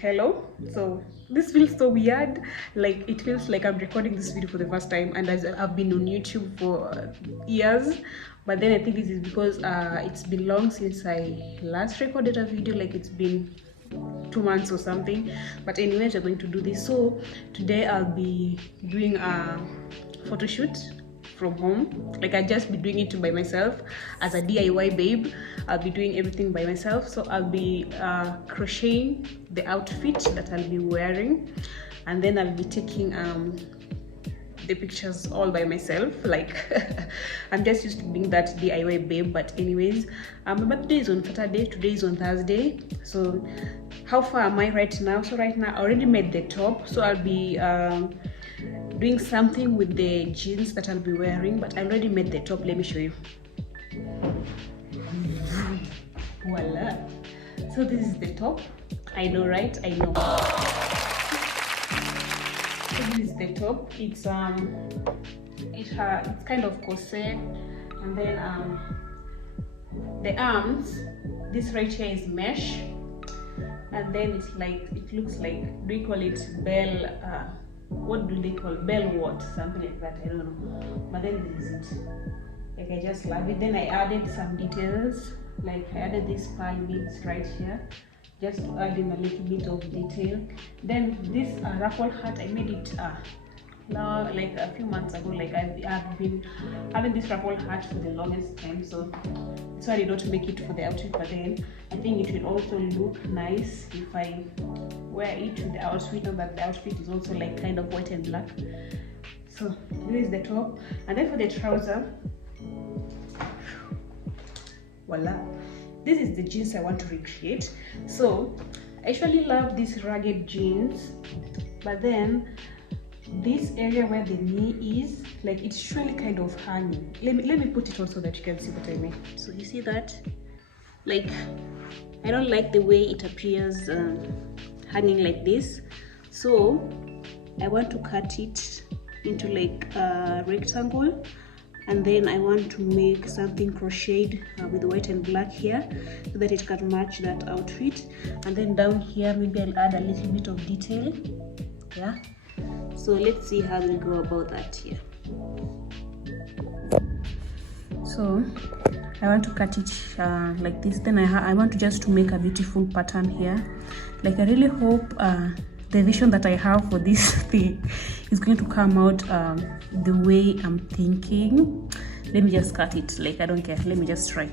Hello. So this feels so weird, like it feels like I'm recording this video for the first time, and as I've been on YouTube for years, but then I think this is because it's been long since I last recorded a video, like it's been 2 months or something. But anyways, we're going to do this. So today I'll be doing a photo shoot from home. Like I just be doing it by myself as a DIY babe. I'll be doing everything by myself. So I'll be crocheting the outfit that I'll be wearing, and then I'll be taking the pictures all by myself. Like I'm just used to being that DIY babe. But anyways, my birthday is on Saturday, today is on Thursday. So how far am I right now? So right now I already made the top, so I'll be doing something with the jeans that I'll be wearing, but I already made the top. Let me show you. Voila. So this is the top. I know, right? I know. So this is the top. It's kind of corset, and then the arms, this right here is mesh, and then it's like, it looks like, do you call it bell, what do they call, bell what, something like that, I don't know, but then this is it. Like I just love it. Then I added some details, like I added these pearl beads right here, just to add in a little bit of detail. Then this ruffle hat, I made it now like a few months ago. Like I've been having this ruffle hat for the longest time, so I did not make it for the outfit, but then I think it will also look nice if I wear it to the outfit, now that the outfit is also like kind of white and black. So this is the top, and then for the trouser, voila, this is the jeans I want to recreate. So I actually love these ragged jeans, but then this area where the knee is, like it's really kind of hanging. Let me put it on so that you can see what I mean. So you see that, like I don't like the way it appears hanging like this, so I want to cut it into like a rectangle, and then I want to make something crocheted with white and black here, so that it can match that outfit. And then down here maybe I'll add a little bit of detail. Yeah, so let's see how we go about that here. So I want to cut it like this. Then I want to just to make a beautiful pattern here. Like I really hope the vision that I have for this thing is going to come out the way I'm thinking. Let me just cut it. Like I don't care. Let me just try.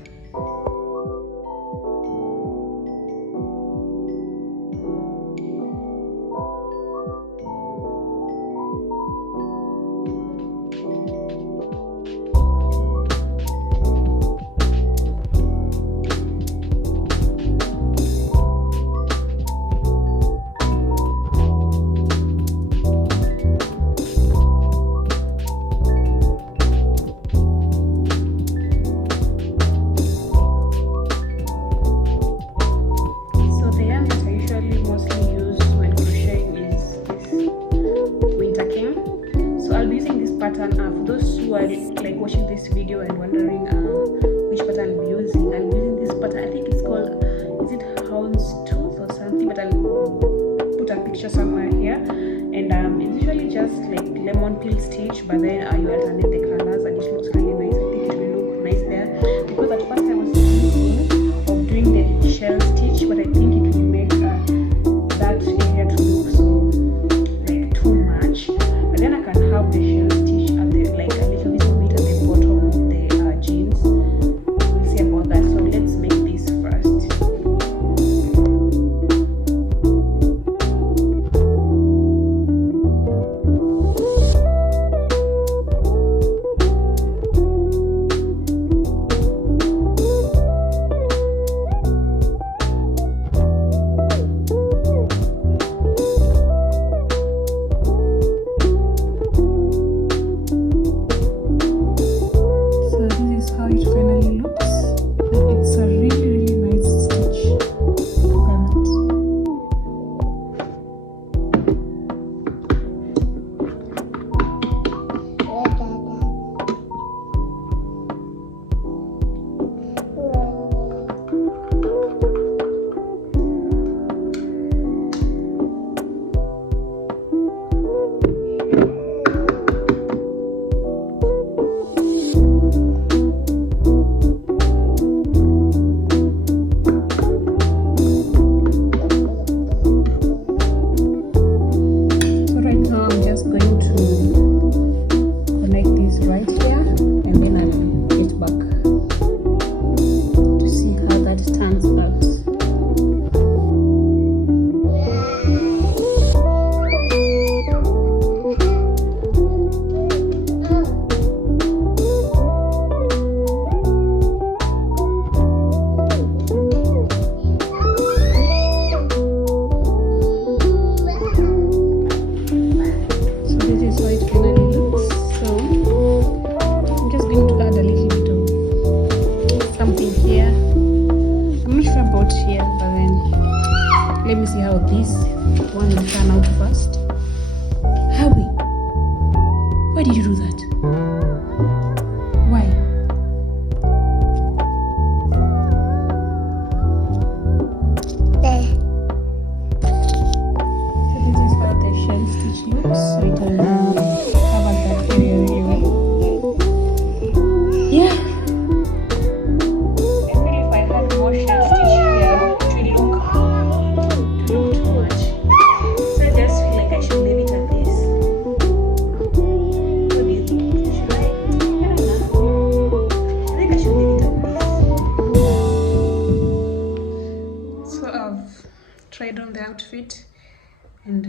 For those who are like watching this video and wondering which pattern I'll be using this pattern. I think it's called, is it houndstooth or something, but I'll put a picture somewhere here. And it's usually just like lemon peel stitch, but then you alternate the colors and it looks really nice. I think it will look nice there, because at first I was thinking of doing the shell stitch, but I think it will make that area to look so like too much. But then I can have the shell stitch at the, like a little bit of it at the bottom of the jeans. We'll see about that. So let's make this first. this one will turn out first. Howie, why did you do that? Why? So this is how the shell stitch looks. So it will cover that area really well. Yeah. I feel if I had more shell stitch here, it will look too much. So I just feel like I should leave it at this. What do you think? Should I? I don't know. I think I should leave it at this. So I've tried on the outfit and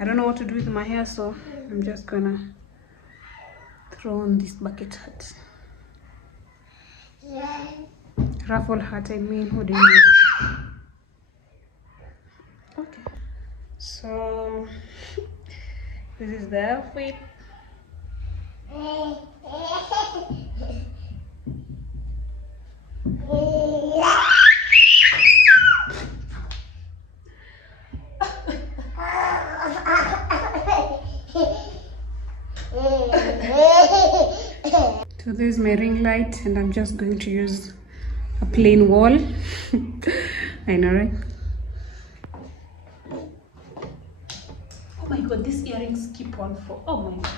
I don't know what to do with my hair, so I'm just gonna throw on this bucket hat. Ruffle hat, I mean, what do you mean? Okay, so this is the outfit. So this is my ring light and I'm just going to use a plain wall. I know, right? Oh my god, these earrings keep on for, oh my god.